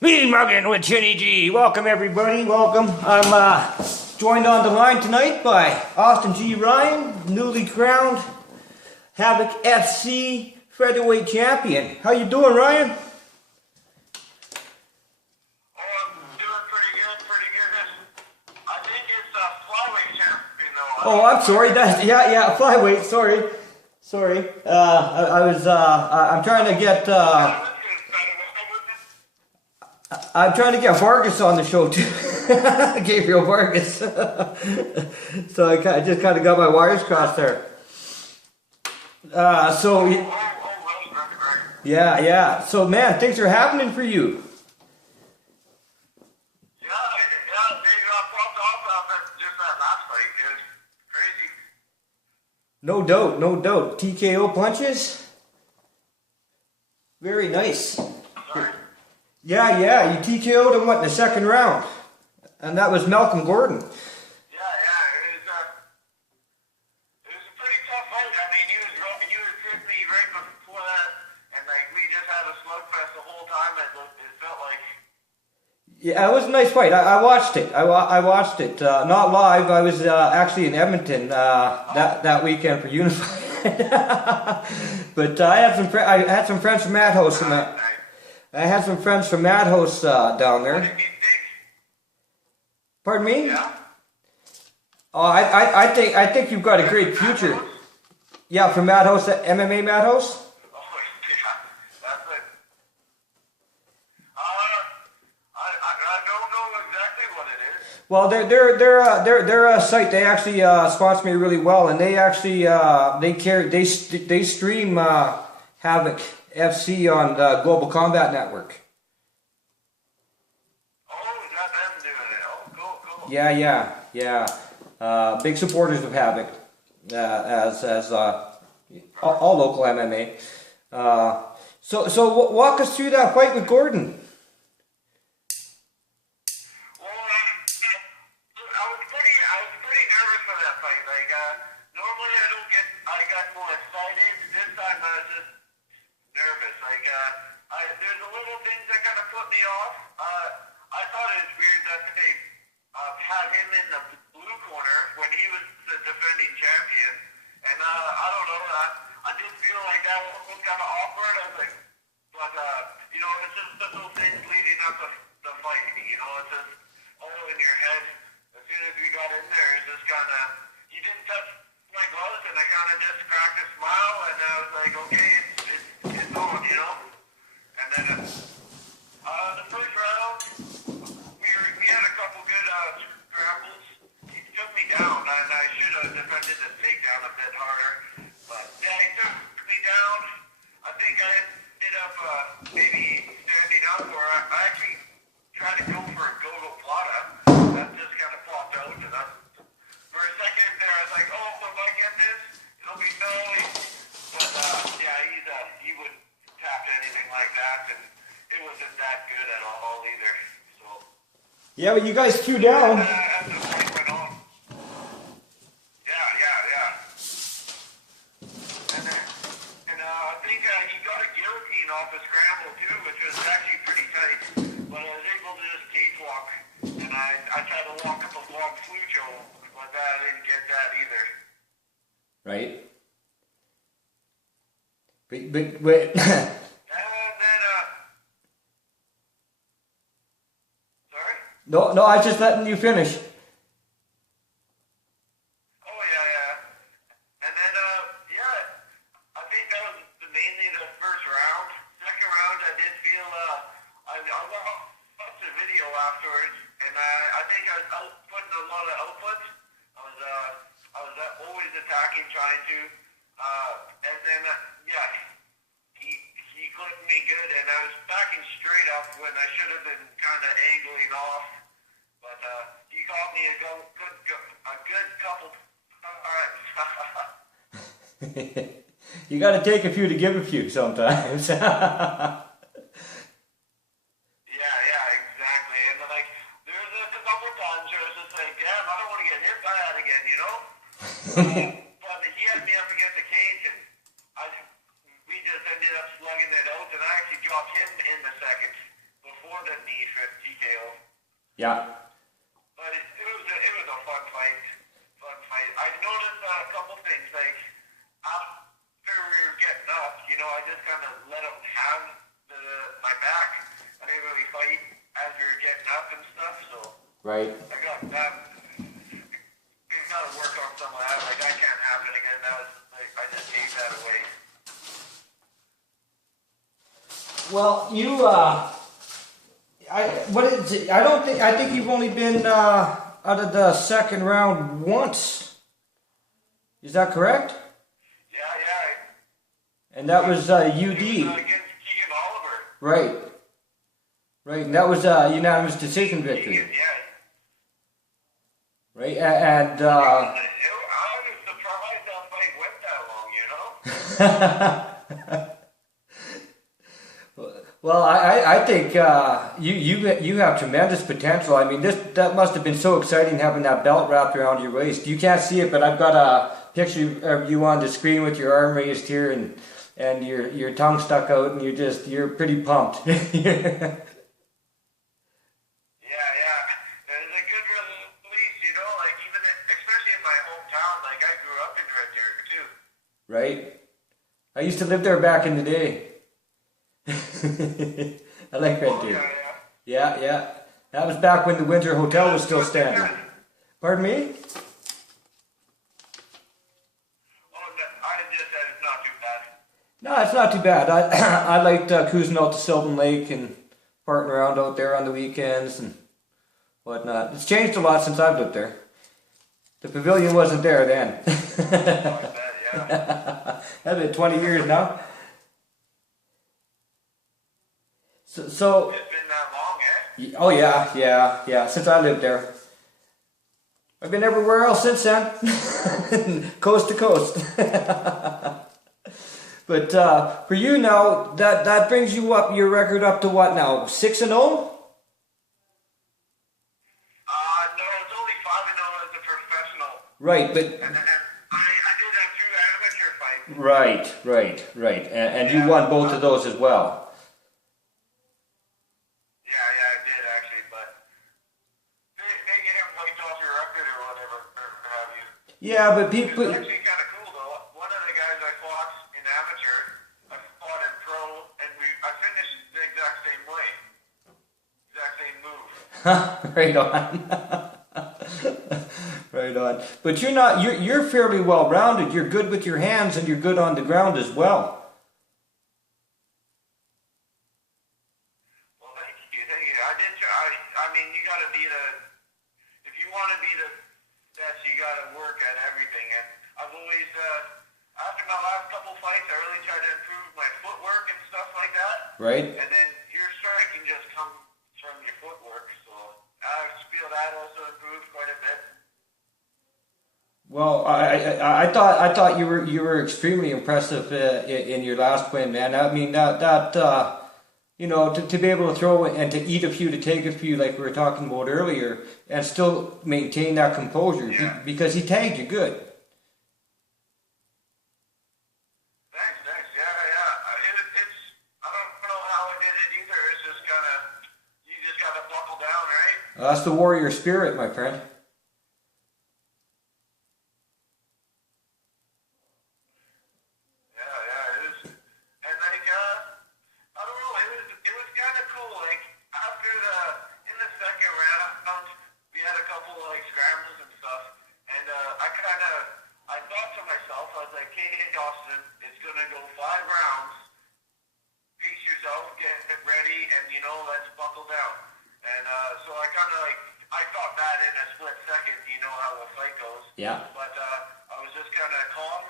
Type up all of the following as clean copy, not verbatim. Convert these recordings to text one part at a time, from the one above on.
Mean-Muggin with Chinny G. Welcome everybody, welcome. I'm joined on the line tonight by Austin G. Ryan, newly crowned HAVOC FC featherweight champion. How you doing, Ryan? Oh, I'm doing pretty good. I think it's flyweight champion though. Oh, I'm sorry. Yeah, flyweight. Sorry. I'm trying to get. I'm trying to get Vargas on the show too. Gabriel Vargas. So I just kind of got my wires crossed there. Yeah. So man, things are happening for you. Yeah, they popped off after just that last fight. It was crazy. No doubt. TKO punches. Very nice. Sorry. Yeah, you TKO'd him, what, in the second round? And that was Malcolm Gordon. Yeah, it was a pretty tough fight. I mean, you was hitting me right before that, and like we just had a slugfest the whole time. It felt like. Yeah, it was a nice fight. I watched it. I watched it. Not live. I was actually in Edmonton that weekend for Unified. But I had some friends from Madhouse I had some friends from Madhouse down there. What did you think? Pardon me? Yeah. Oh, I think you've got a great future. Yeah, from Madhouse, MMA Madhouse. Oh yeah, that's it. I don't know exactly what it is. Well, they're a site. They actually sponsor me really well, and they actually they stream HAVOC FC on the Global Combat Network. Oh, you got them doing it. Oh, cool. Yeah. Big supporters of HAVOC, as all local MMA. So walk us through that fight with Gordon. Well, I was pretty nervous for that fight. Like, normally I got more excited. This time I was just nervous. Like, there's a little things that kind of put me off. I thought it was weird that they had him in the blue corner when he was the defending champion. And I don't know, I did feel like that was kind of awkward. I was like, but it's just little things leading up to the fight. It's just all in your head. As soon as we got in there, it's just kind of, you didn't touch my gloves, and I kind of just cracked a smile, and I was like, okay, it's on, And then the first round, we had a couple good scrambles. He took me down, and I should have defended the takedown a bit harder. But yeah, he took me down. I think I ended up maybe standing up, or I actually tried to go for a go-go plata. That just kind of popped out, and for a second there, I was like, oh, if I get this, it'll be nice. But he wouldn't tap anything like that, and it wasn't that good at all either. So Yeah, but you guys threw down. as the fight went on, yeah. And I think he got a guillotine off the scramble too, which was actually pretty tight. But I was able to just cage walk, and I tried to walk up a long flucho, but I didn't get that either. Right. But And then, sorry? no, I was just letting you finish. Oh, yeah. And then, I think that was mainly the first round. Second round, I did feel, I watched the video afterwards, and I think I was putting a lot of output. I was always attacking, trying to, and then, he clipped me good, and I was backing straight up when I should have been kind of angling off. But he caught me a good couple times. You got to take a few to give a few sometimes. Yeah, exactly. And like, there's a couple times where it's just like, damn, I don't want to get hit by that again, But he had me up against the cage, and we just ended up slugging it out, and I actually dropped him in the second before the knee. TKO. Yeah. But it was a fun fight. I noticed a couple things, like after we were getting up, you know, I just kind of let him have my back. I didn't really fight as we were getting up and stuff, so Right. I got that. We've got to work on some of that. Like that can't happen again. That was like I just gave that away. Well, you, I think you've only been out of the second round once. Is that correct? Yeah. And that was UD. Against Keegan Oliver. Right. Right, and that was a unanimous decision victory. Keegan, yeah. Right, and I was surprised that fight went that long, you know? well, I think you have tremendous potential. I mean, that must have been so exciting having that belt wrapped around your waist. You can't see it, but I've got a picture of you on the screen with your arm raised here and your tongue stuck out, and you're pretty pumped. Right? I used to live there back in the day. I like Red Deer. Yeah. That was back when the Winter Hotel was still standing. Pardon me? Oh, I just said it's not too bad. No, it's not too bad. I liked cruising out to Sylvan Lake and parting around out there on the weekends and whatnot. It's changed a lot since I've lived there. The pavilion wasn't there then. That's been 20 years now. So it's been that long, eh? Oh yeah. Since I lived there, I've been everywhere else since then, coast to coast. But for you now, that brings you up your record up to what now? 6-0? No, it's only 5-0 as a professional. Right, but. And then I did have 2 amateur fights. Right. And you won both of those as well. Yeah, I did actually, but they get him wiped off your record or whatever, or have you. Yeah, but people. It's actually kind of cool though. One of the guys I fought in amateur, I fought in pro, and I finished the exact same way, exact same move. Right on. Right on. But you're fairly well rounded. You're good with your hands and you're good on the ground as well. Well, thank you. I mean, you got to be if you want to be the best, you got to work at everything. And I've always, after my last couple fights, I really tried to improve my footwork and stuff like that. Right. And then your striking just comes from your footwork. So I feel that also improved quite a bit. Well, I thought you were extremely impressive in your last win, man. I mean that you know, to be able to throw and to eat a few, to take a few, like we were talking about earlier, and still maintain that composure because he tagged you good. Thanks. Yeah. It's I don't know how I did it either. It's just you just gotta buckle down, right? That's the warrior spirit, my friend. It's gonna go 5 rounds. Pace yourself, get ready, and let's buckle down. And so I kind of I thought that in a split second, how the fight goes. Yeah. But I was just kind of calm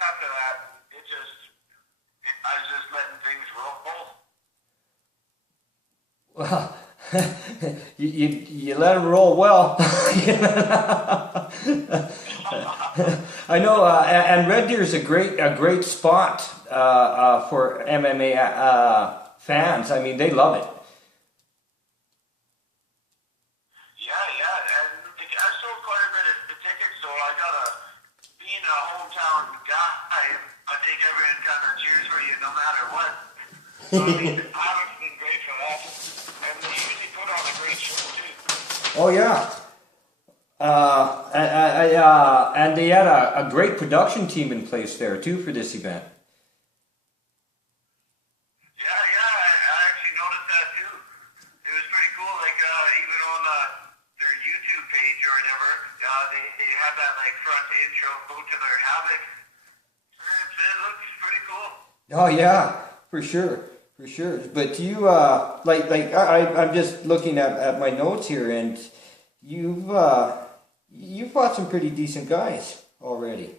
after that. I was just letting things roll. Well, you let him roll well. I know, and Red Deer is a great spot for MMA fans. I mean, they love it. Yeah, and I sold quite a bit of the tickets, so being a hometown guy, I think everyone kind of cheers for you no matter what. So, I mean, HAVOC's been great for that, and they usually Oh yeah. And they had a great production team in place there too for this event. I actually noticed that too. It was pretty cool. Like even on their YouTube page or whatever, they have that like front intro to their HAVOC. It looks pretty cool. Oh yeah, for sure, for sure. But you I'm just looking at my notes here, and you've fought some pretty decent guys already.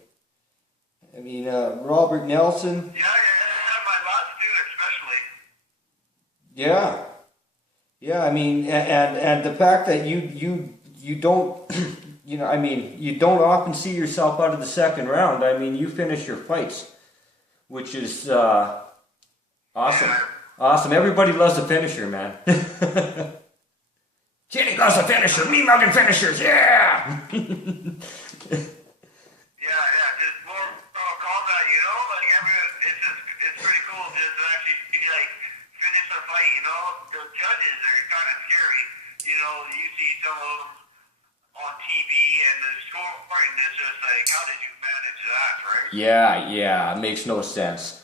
I mean, Robert Nelson. Yeah, my last two especially. Yeah, yeah. I mean, and the fact that you don't, I mean, you don't often see yourself out of the second round. I mean, you finish your fights, which is awesome. Awesome. Everybody loves a finisher, man. Chinny loves a finisher. Mean-Muggin finishers, yeah. Just more combat, you know. Like it's pretty cool just to actually like finish a fight. You know, the judges are kind of scary. You know, you see some of them on TV, and the scoring is just like, how did you manage that, right? Yeah, it makes no sense.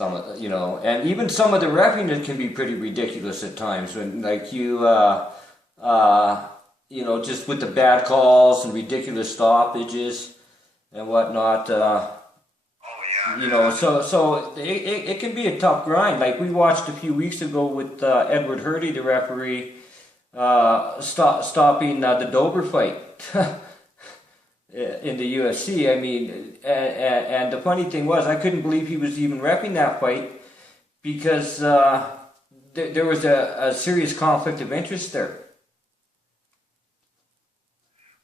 And even some of the refereeing can be pretty ridiculous at times when, like, just with the bad calls and ridiculous stoppages and whatnot. So it can be a tough grind. Like we watched a few weeks ago with Edward Hurdy, the referee, stopping the Dober fight in the UFC. I mean, and the funny thing was, I couldn't believe he was even reffing that fight because there was a serious conflict of interest there.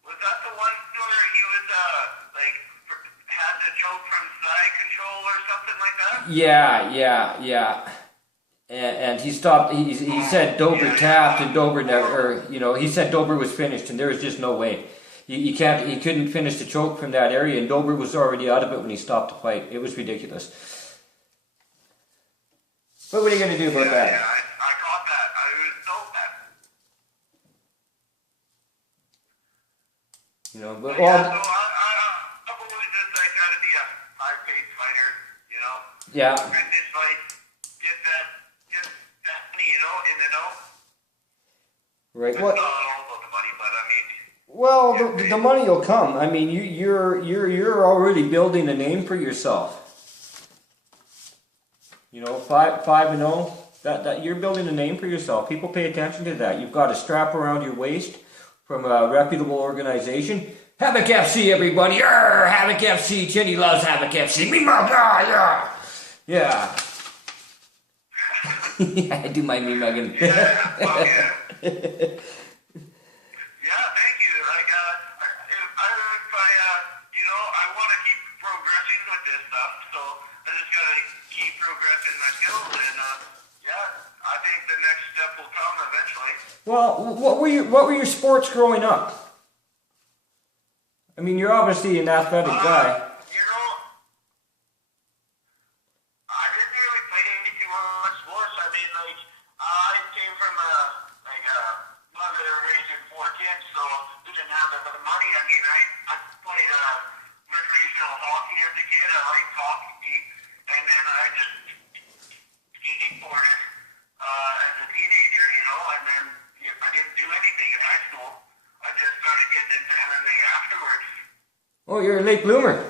Was that the one where he was had the choke from side control or something like that? Yeah. And he stopped. He said Dober tapped, and Dober never. He said Dober was finished, and there was just no way. He couldn't finish the choke from that area, and Dober was already out of it when he stopped the fight. It was ridiculous. But what are you going to do about that? Yeah, I caught that. I was so bad. But so I've always just try to be a high-paced fighter, Yeah. Win this fight, get that money, in the know. Right. It's not all about the money, but I mean. Well, the money will come. I mean, you're already building a name for yourself. 5-0. That you're building a name for yourself. People pay attention to that. You've got a strap around your waist from a reputable organization. HAVOC FC, everybody! Arr, HAVOC FC. Chinny loves HAVOC FC. Mean-Muggin, yeah. I do my Mean-Muggin. Yeah. I want to keep progressing with this stuff, so I just got to keep progressing my skills, and I think the next step will come eventually. Well, what were your sports growing up? I mean, you're obviously an athletic guy. I didn't really play too much sports. I mean, I came from a mother raising 4 kids, so we didn't have the money. I mean, I played recreational hockey as a kid. I liked hockey, and then I just skateboarded as a teenager, and then I didn't do anything in high school. I just started getting into MMA afterwards. Oh, you're a late bloomer.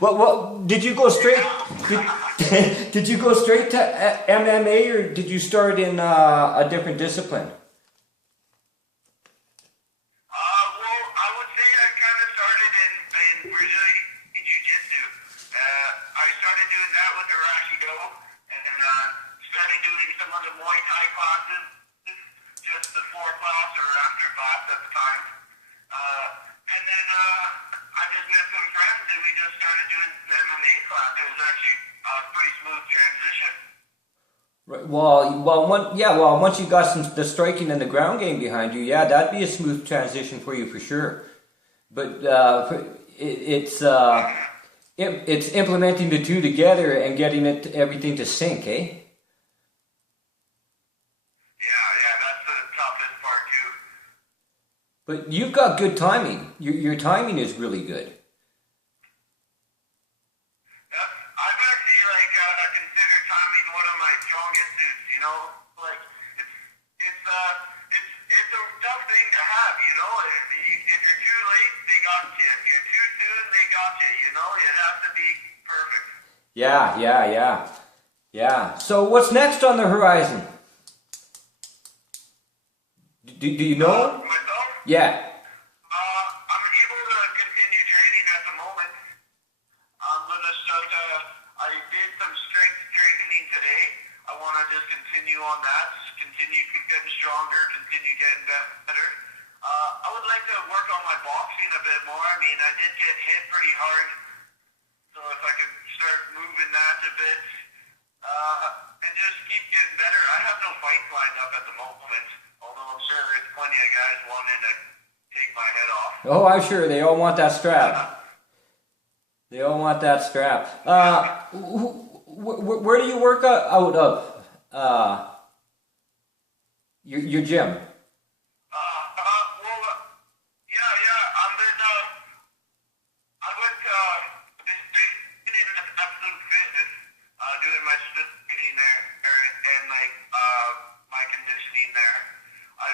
What did you go straight? Did you go straight to MMA, or did you start in a different discipline? I would say I kind of started in Brazilian Jiu-Jitsu. I started doing that with Arashi-Do, and then started doing some of the Muay Thai classes, just before class or after class at the time. And then I just met some friends, and we just started doing the MMA class. It was actually a pretty smooth transition. Right. Well, once you got the striking and the ground game behind you, that'd be a smooth transition for you for sure. But it's implementing the two together and getting everything to sync, eh? Yeah, that's the toughest part too. But you've got good timing. Your timing is really good. I've actually considered timing one of my strongest suits. You know, like it's a tough thing to have. You know, if you're too late, they got you. If you're too soon, they got you. You know, it has to be perfect. Yeah. So what's next on the horizon? Do you know? Myself? Yeah. I'm able to continue training at the moment. I'm gonna start. I did some strength training today. I want to just continue on that. Continue getting stronger. Continue getting better. I would like to work on my boxing a bit more. I mean, I did get hit pretty hard, so if I could start moving that a bit, and just keep getting better. I have no fights lined up at the moment, although I'm sure there's plenty of guys wanting to take my head off. Oh, I'm sure they all want that strap. They all want that strap. Where do you work out of? Your gym. I went in Absolute Fitness, doing my strength training there, and my conditioning there. I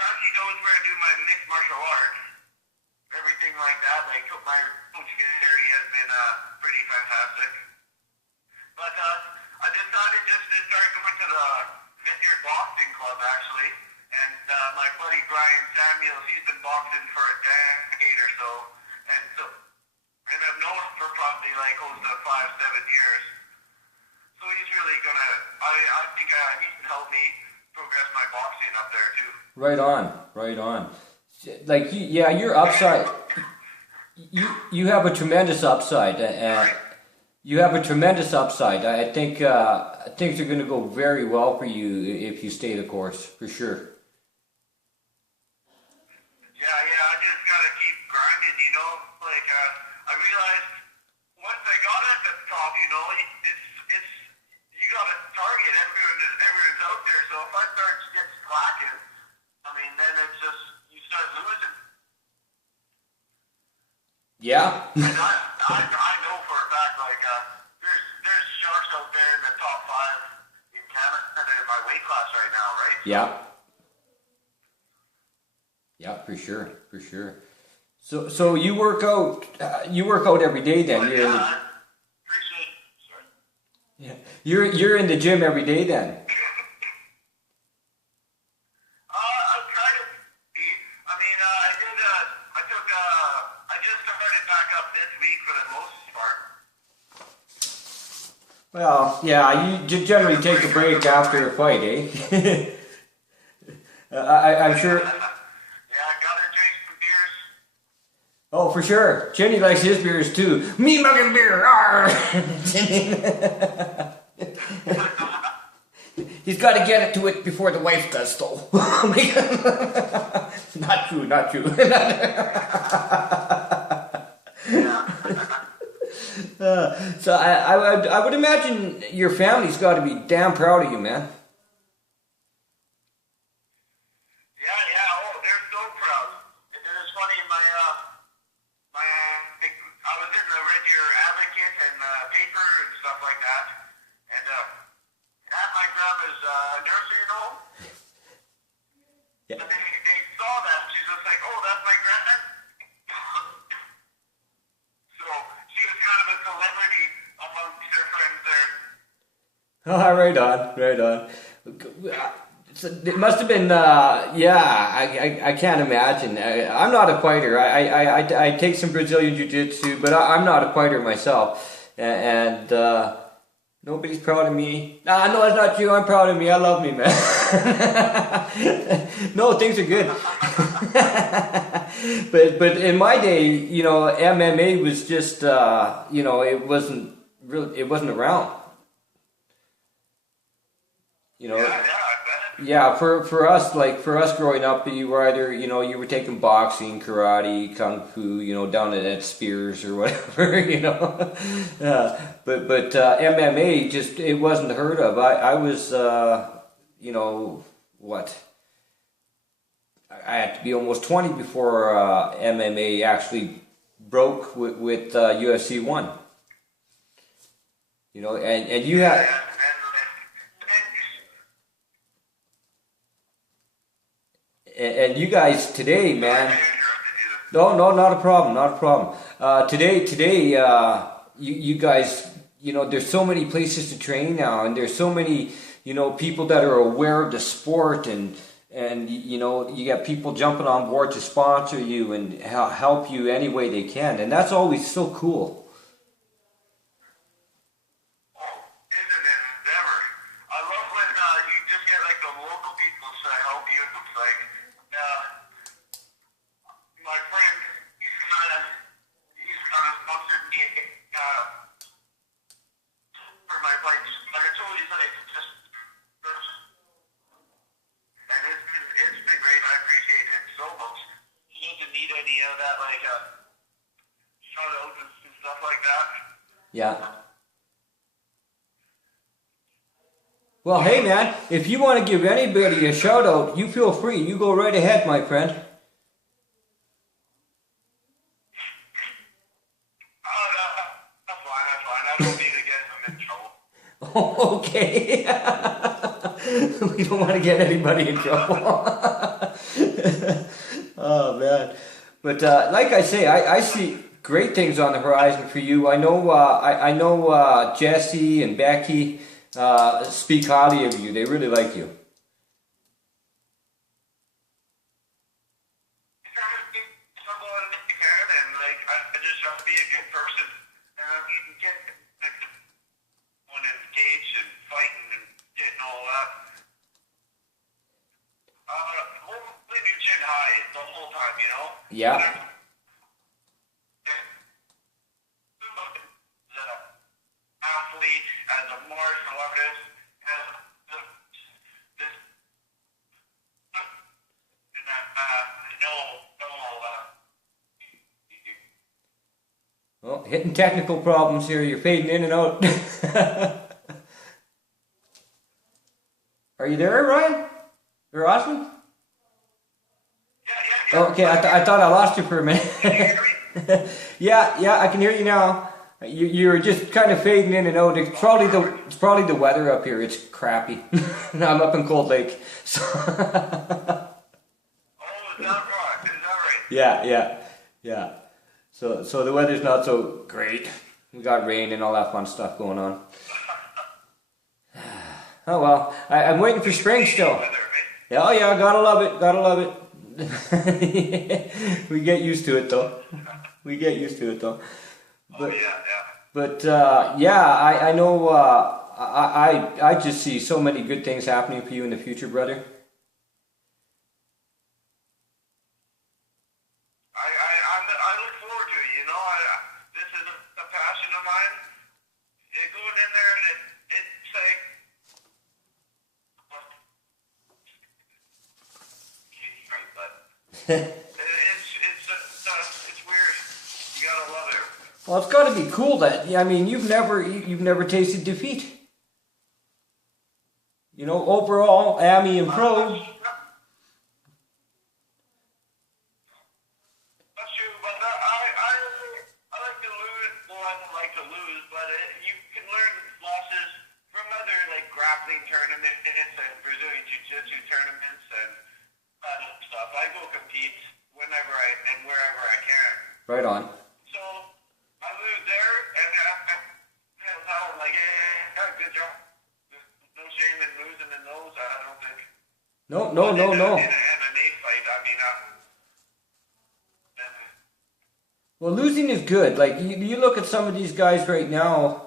actually goes where I do my mixed martial arts, everything like that. Like my coach Gary has been pretty fantastic. But I decided just to start going to the Vineyard Boxing Club actually, and my buddy Brian Samuels, he's been boxing for a decade or so, and I've known him for probably like close to 5-7 years. So he's really gonna. I think he can help me progress my boxing up there too. Right on. Like your upside. You have a tremendous upside, and you have a tremendous upside. I think things are going to go very well for you if you stay the course, for sure. Yeah, I just gotta keep grinding, you know. Like I realized once I got at the top, you know, it's you gotta target everyone's out there. So if I start to get slacking, I mean, then it's just you start losing. Yeah. And I know for a fact, like there's sharks out there in the top 5 in Canada in my weight class right now, right? Yeah, for sure. So you work out every day then. But, You're I appreciate. Sorry. Yeah. You're in the gym every day then. I try to be. I mean, I just started back up this week for the most part. Well, yeah, you generally take a break after a fight, eh? I'm sure. Yeah, I gotta drink some beers. Oh, for sure. Chinny likes his beers too. Mean-Muggin beer. He's got to get to it before the wife does, though. Not true. So I would imagine your family's got to be damn proud of you, man. Yeah. Oh, they're so proud. It was funny. I was in the Red Deer Advocate and paper and stuff like that, and at my grandma's nursing home. Yeah. And they saw that. She's just like, "Oh, that's my granddad." So she was kind of a celebrity amongst her friends there. Oh, right on. So it must have been, I can't imagine. I'm not a fighter. I take some Brazilian Jiu-Jitsu, but I'm not a fighter myself. And nobody's proud of me. No, that's not true. I'm proud of me. I love me, man. No, things are good. But in my day, you know, MMA was just, it wasn't around. You know. Yeah, for us growing up, you were either, you were taking boxing, karate, kung fu, down at Spears or whatever, but MMA just, it wasn't heard of. I was, I had to be almost 20 before MMA actually broke with UFC 1. You know, and you have... And you guys today, man... No, not a problem, not a problem. Today, you guys, you know, there's so many places to train now, and there's so many, you know, people that are aware of the sport, and you know, you got people jumping on board to sponsor you and help you any way they can, and that's always so cool. Yeah. Well, hey man, if you want to give anybody a shout out, you feel free. You go right ahead, my friend. That's fine. I don't need to get them in trouble. Oh, okay. We don't want to get anybody in trouble. Oh man. But like I say, I see great things on the horizon for you. I know Jesse and Becky speak highly of you. They really like you. I just have to be a good person, and you can get one engaged and fighting and getting all that. Holding your chin high the whole time, you know. Yeah. As a martial artist, Well, hitting technical problems here. You're fading in and out. Are you there, Ryan? Or Austin? Yeah. Okay, I thought I lost you for a minute. Can you hear me? Yeah, I can hear you now. You're just kind of fading in and out. It's probably the weather up here. It's crappy. I'm up in Cold Lake. So Oh, is that right? Is that right? Yeah. So the weather's not so great. We got rain and all that fun stuff going on. Oh well, I'm waiting for spring still. Oh yeah, gotta love it. We get used to it though. But, I know I just see so many good things happening for you in the future, brother. I look forward to it, you know. This is a passion of mine. Going in there and it's like... it's weird. You gotta love it. Well, it's got to be cool that, I mean, you've never tasted defeat. You know, overall, Ami and Pro. That's true, but I like to lose. Well, I don't like to lose, but you can learn losses from other like grappling tournaments and Brazilian Jiu-Jitsu tournaments and stuff. I go compete whenever and wherever I can. Right on. So I lose there, and I'm like, yeah, good job. There's no shame in losing in those. I don't think. No. In an MMA fight, I mean, Well, losing is good. Like you look at some of these guys right now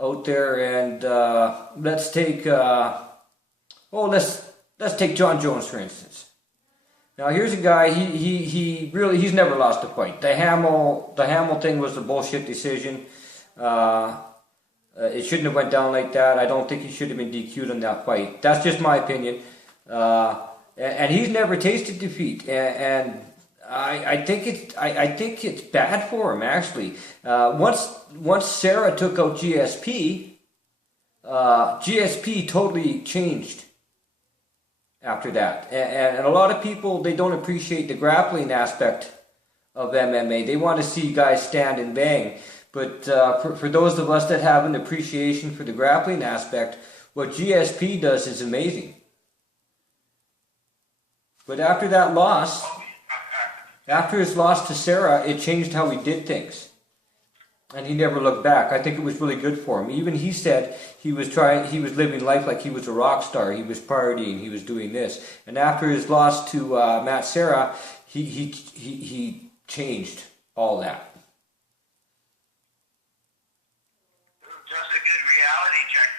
out there, and let's take John Jones for instance. Now here's a guy. He's never lost a fight. The Hamill thing was a bullshit decision. It shouldn't have went down like that. I don't think he should have been DQ'd in that fight. That's just my opinion. And he's never tasted defeat. And I think it's bad for him actually. Once Sarah took out GSP, GSP totally changed. after that. And a lot of people, they don't appreciate the grappling aspect of MMA. They want to see guys stand and bang. But for those of us that have an appreciation for the grappling aspect, what GSP does is amazing. But after that loss, after his loss to Sarah, it changed how he did things. And he never looked back. I think it was really good for him. Even he said he was living life like he was a rock star. He was partying, he was doing this. And after his loss to Matt Serra, he changed all that. Just a good reality check,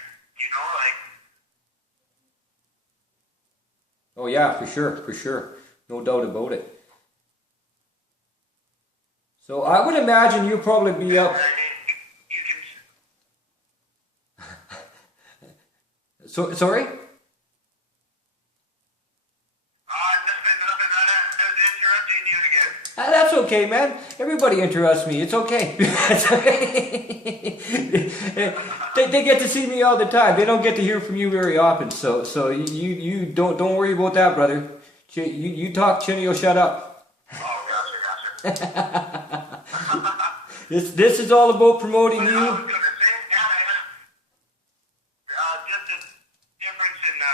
like. Oh yeah, for sure. No doubt about it. So I would imagine you'll probably be up. So sorry? Nothing. I was interrupting you again. That's okay, man. Everybody interrupts me. It's okay. They get to see me all the time. They don't get to hear from you very often. So you don't worry about that, brother. You talk, Chinny will shut up. Oh, gotcha. This is all about promoting you. I was going to say, just a difference in the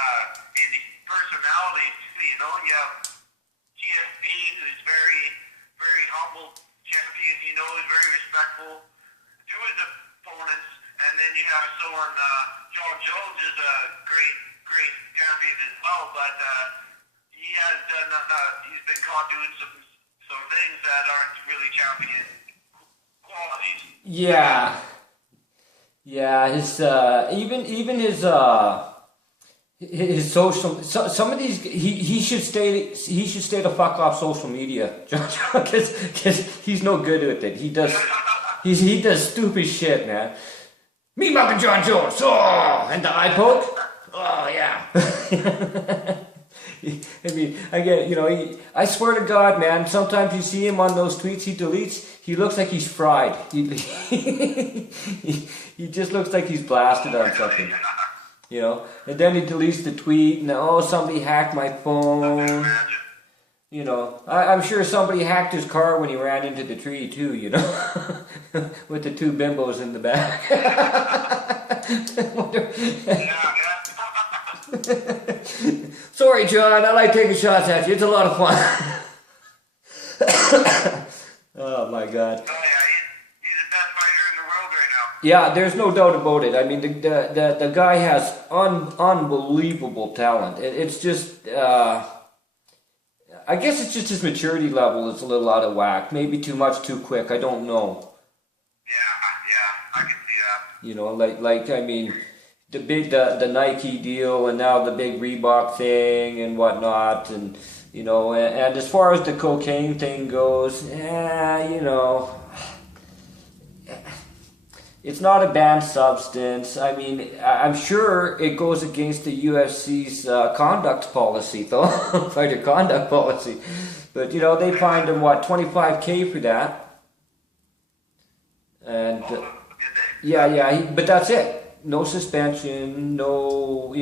personalities too. You have GSP, who's very, very humble champion. Is very respectful to his opponents, and then you have someone, John Jones, is a great champion as well. But he has done. He's been caught doing some things that aren't really champion qualities. Yeah. His even his social, some of these he should stay the fuck off social media, because he's no good with it. He does stupid shit, man. Mean-Muggin John Jones, oh, and the eye poke, oh yeah. I mean, I get, I swear to God, man, sometimes you see him on those tweets he deletes, he looks like he's fried. He just looks like he's blasted on something, and then he deletes the tweet, and somebody hacked my phone. I'm sure somebody hacked his car when he ran into the tree too, with the two bimbos in the back. Sorry, John, I like taking shots at you. It's a lot of fun. Oh my God. Oh yeah, he's the best fighter in the world right now. Yeah, there's no doubt about it. I mean, the guy has unbelievable talent. It's just, I guess it's just his maturity level is a little out of whack. Maybe too much, too quick. I don't know. Yeah, I can see that. I mean, the Nike deal, and now the big Reebok thing and whatnot, and and as far as the cocaine thing goes, it's not a banned substance. I mean, I'm sure it goes against the UFC's conduct policy, though, fighter conduct policy. But they fined him $25,000 for that, and but that's it. No suspension, no,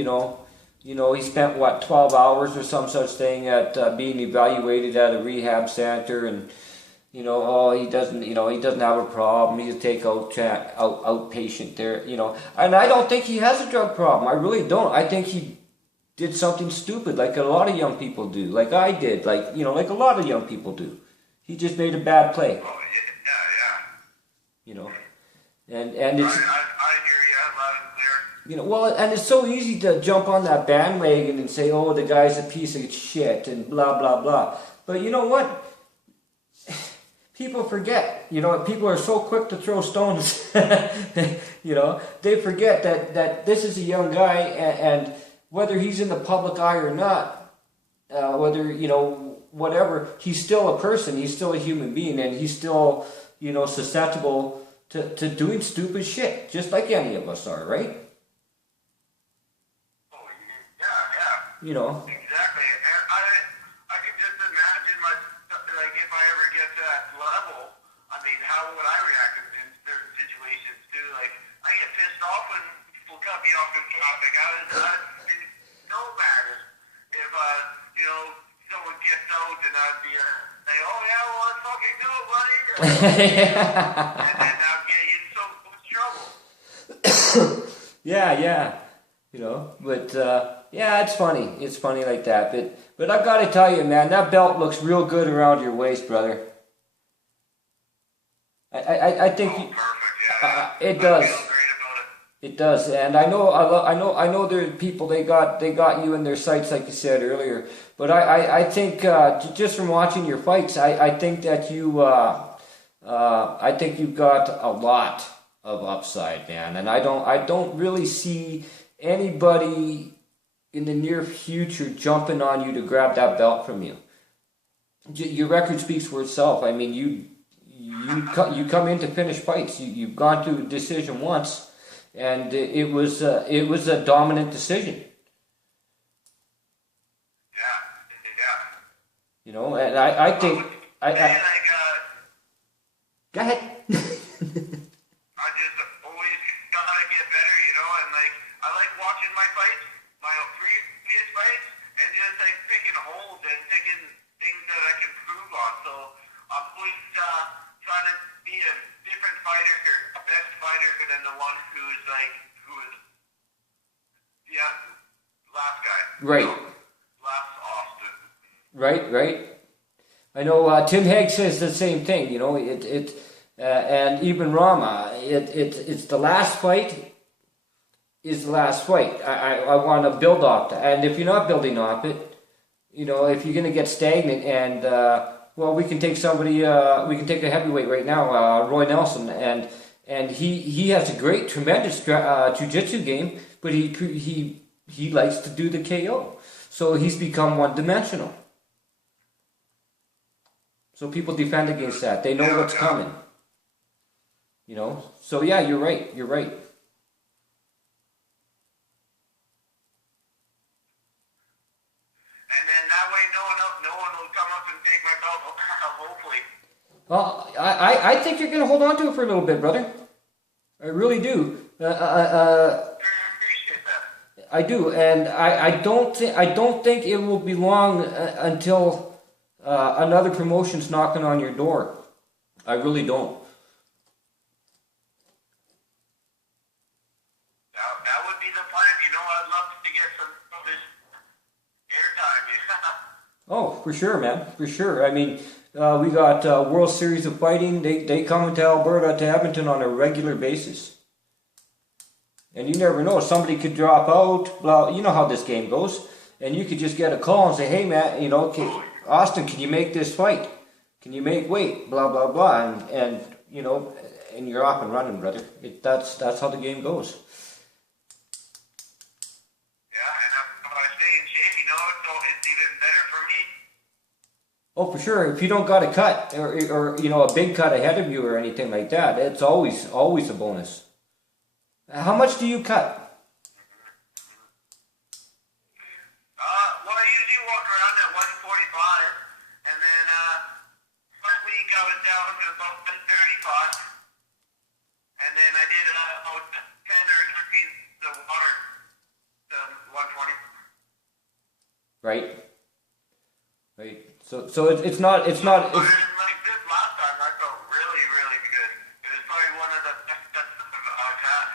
he spent 12 hours or some such thing at being evaluated at a rehab center, and he doesn't have a problem. He's a outpatient there, and I don't think he has a drug problem. I really don't. I think he did something stupid, like a lot of young people do, like I did, like a lot of young people do. He just made a bad play. And it's. Well, and it's so easy to jump on that bandwagon and say, oh, the guy's a piece of shit and blah, blah, blah. But you know what? People forget. People are so quick to throw stones. They forget that this is a young guy, and whether he's in the public eye or not, whatever, he's still a person. He's still a human being, and he's still, susceptible to doing stupid shit, just like any of us are, right? Exactly. And I can just imagine if I ever get to that level, I mean, how would I react in certain situations too? Like, I get pissed off when people cut me off in traffic. I'd be so mad if I someone gets out and I'd be say, oh yeah, well, let's fucking do it, buddy. And then I'll get in so much trouble. Yeah. But yeah, it's funny. It's funny like that. But I gotta tell you, man, that belt looks real good around your waist, brother. I think Perfect, yeah. it does. I feel great about it. It does, and I know there are people they got you in their sights, like you said earlier. But I think just from watching your fights, I think that I think you've got a lot of upside, man. And I don't really see anybody in the near future jumping on you to grab that belt from you. Your record speaks for itself. I mean, you come in to finish fights. You've gone to a decision once, and it was a dominant decision. Yeah. And I think Go ahead. Go ahead. I just always gotta get better, and I like watching my fights, my previous fights, and just picking holes and picking things that I can improve on. So I'm always trying to be a different fighter, a best fighter than the one who is last guy. Right. Last Austin. Right. I know Tim Hague says the same thing. And even Rama, it's the last fight is the last fight. I want to build off that, and if you're not building off it, if you're going to get stagnant, and we can take somebody, we can take a heavyweight right now, Roy Nelson, and he has a great, tremendous jiu-jitsu game, but he likes to do the KO, so he's become one-dimensional. So people defend against that. They know what's coming. So yeah, you're right. And then that way no one will come up and take my belt, hopefully. Well, I think you're going to hold on to it for a little bit, brother. I really do. I appreciate that. I do, and I don't think it will be long until another promotion's knocking on your door. I really don't. That would be the plan. I'd love to get some of this airtime. Oh, for sure, man. For sure. I mean, we got World Series of Fighting. They come into Alberta, to Edmonton on a regular basis. And you never know. Somebody could drop out. Blah, you know how this game goes. And you could just get a call and say, hey, man, Austin, can you make this fight? Can you make weight? Blah, blah, blah. And you're off and running, brother. That's how the game goes. Yeah, and if I stay in shape, it's even better for me. Oh, for sure. If you don't got a cut or a big cut ahead of you or anything like that, it's always a bonus. How much do you cut? Well, I usually walk around at 145, and then last week I was down to about 135, and then I did about 10 or 13 the water, the 120. Right. So it's not. Like this last time, I felt really, really good. It was probably one of the best cuts I've had.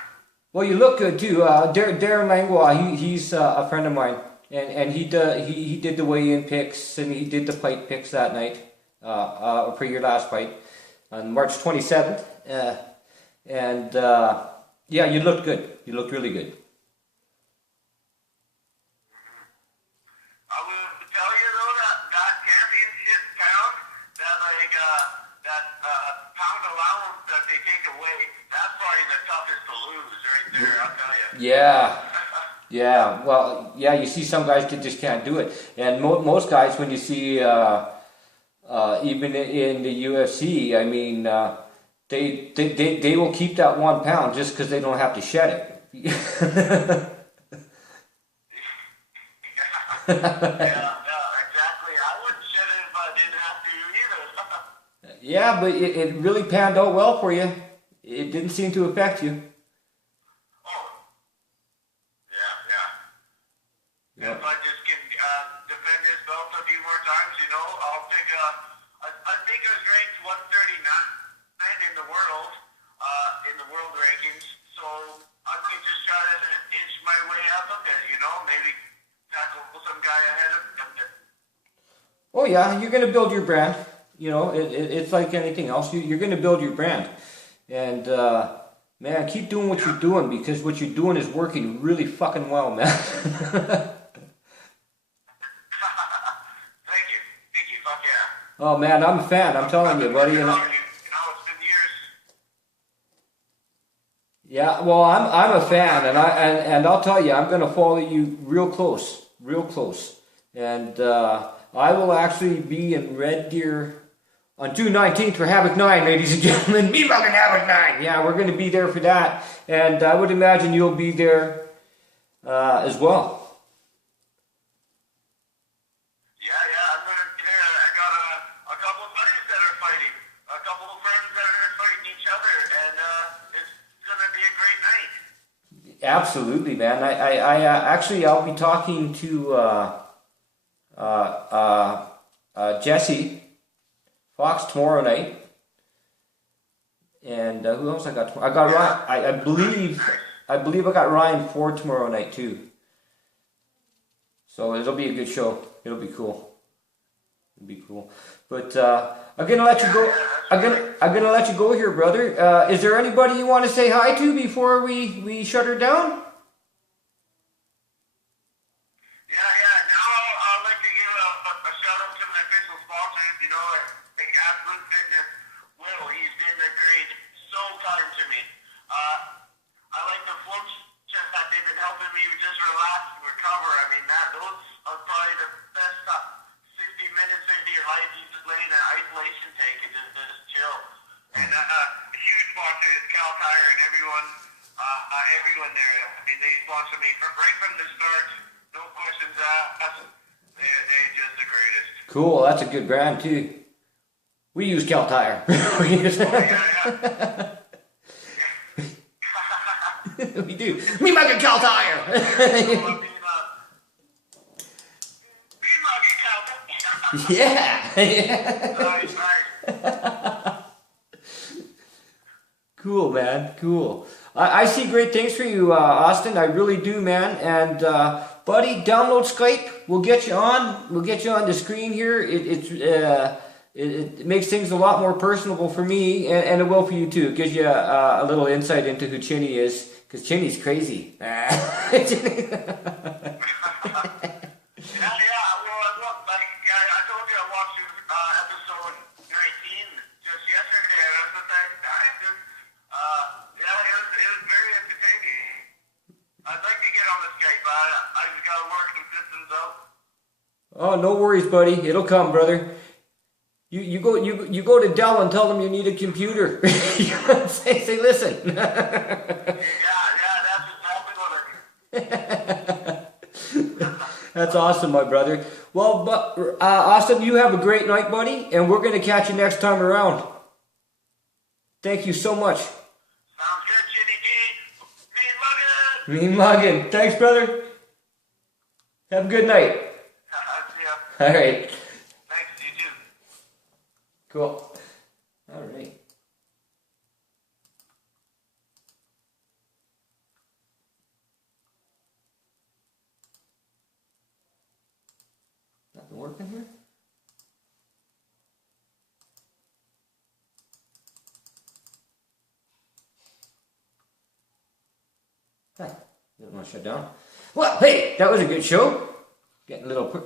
Well, you look good too. Darren Langlois, he's a friend of mine, and he did the weigh-in picks and he did the fight picks that night for your last fight on March 27th. Yeah, you looked good. You looked really good. I will tell you though that championship pound, that pound allowance that they take away, that's probably the toughest to lose right there. I'll tell you. Yeah. Well, yeah. You see, some guys just can't do it, and most guys, when you see even in the UFC, I mean, they will keep that 1 pound just because they don't have to shed it. Yeah, exactly. I wouldn't shed it if I didn't have to either. Yeah, but it really panned out well for you. It didn't seem to affect you. Oh. Yeah. If I just can defend his belt a few more times. You know, I'll take I think I was ranked 139 in the world rankings. So I might just try to inch my way up a bit. You know, maybe tackle some guy ahead of him. Oh yeah, you're going to build your brand. You know, it's like anything else. You're going to build your brand. And, man, keep doing what you're doing, because what you're doing is working really fucking well, man. Thank you. Fuck yeah. Oh man, I'm a fan. I'm telling you, buddy. And it's been years. yeah, well, I'm a fan, and I'll tell you, I'm going to follow you real close, and I will actually be in Red Deer on June 19th for HAVOC 9, ladies and gentlemen. Mean-Muggin HAVOC 9. Yeah, we're going to be there for that, and I would imagine you'll be there as well. Yeah, I'm going to be there. I got a couple of buddies that are fighting, a couple of friends that are fighting each other, and it's going to be a great night. Absolutely, man. I actually, I'll be talking to Jesse Fox tomorrow night, and who else I got tomorrow? I got Ryan. I believe I got Ryan Ford tomorrow night too. So it'll be a good show. It'll be cool. But I'm gonna let you go. I'm gonna let you go here, brother. Is there anybody you want to say hi to before we shut her down? I'd like to give a shout out to my official sponsors. You know, like Absolute Fitness. Will, he's been great, so kind to me. I like the floats that they've been helping me just relax and recover. I mean, those are probably the best 60 minutes into your life. You just lay in an isolation tank and just chill. And a huge sponsor is Cal Tire and everyone there. I mean, they sponsor me right from the start. No questions asked. They're just the greatest. Cool, that's a good brand too. We use Cal Tire. We do. Mean-Muggin Cal Tire. Mean-Muggin Cal Tire. Yeah. Nice. Cool, man. Cool. I see great things for you, Austin. I really do, man. And buddy, download Skype. We'll get you on. We'll get you on the screen here. It makes things a lot more personable for me, and it will for you too. It gives you a little insight into who Chinny is, because Chinny's crazy. I told you I watched episode 19 just yesterday, and I was just like, it was very entertaining. I'd like to get on the Skype, but I just gotta work some systems out. Oh, no worries, buddy. It'll come, brother. You go to Dell and tell them you need a computer. say listen. Yeah, that's exactly what I do. That's awesome, my brother. Well, but Austin, you have a great night, buddy, and we're going to catch you next time around. Thank you so much. Sounds good, Chinny G. Mean-Muggin. Mean-Muggin. Thanks, brother. Have a good night. See ya. All right. Thanks, you too. Cool. All right. Nothing working here? Hi. Didn't want to shut down. Well, hey, that was a good show. Getting a little quick,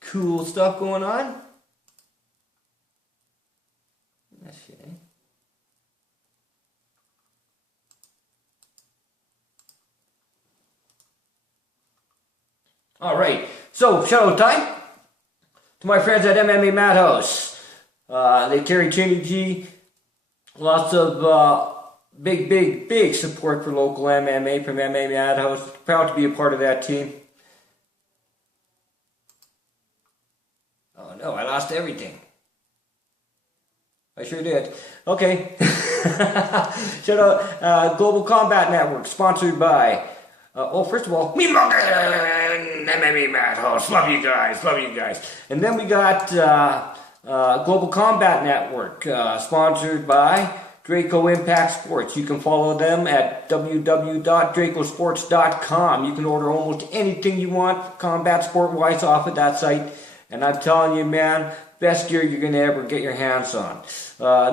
cool stuff going on. That's shit, eh? All right, so shout out time to my friends at MMA Madhouse. They carry Chinny G. Lots of big support for local MMA from MMA Madhouse. Proud to be a part of that team. Oh no, I lost everything. I sure did. Okay. Shout out Global Combat Network, sponsored by First of all, Mean-Muggin, MMA Madhouse, love you guys. And then we got Global Combat Network, sponsored by Draco Impact Sports. You can follow them at www.dracosports.com. You can order almost anything you want, combat sport-wise, off of that site. And I'm telling you, man, best gear you're going to ever get your hands on.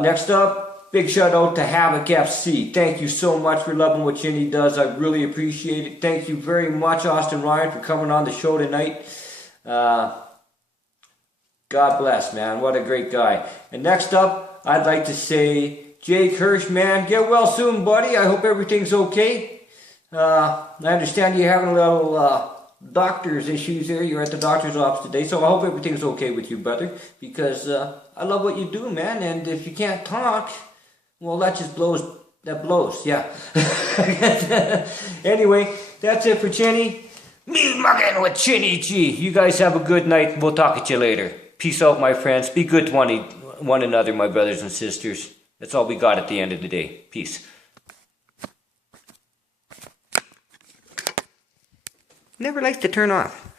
Next up, big shout out to HAVOC FC. Thank you so much for loving what Chinny does. I really appreciate it. Thank you very much, Austin Ryan, for coming on the show tonight. God bless, man. What a great guy. And next up, I'd like to say, Jake Hirsch, man, get well soon, buddy. I hope everything's okay. I understand you're having a little doctor's issues here. You're at the doctor's office today, so I hope everything's okay with you, brother, because I love what you do, man, and if you can't talk, well, that just blows, yeah. Anyway, that's it for Chinny. Mean-Muggin with Chinny G. You guys have a good night. We'll talk at you later. Peace out, my friends. Be good to one another, my brothers and sisters. That's all we got at the end of the day. Peace. Never likes to turn off.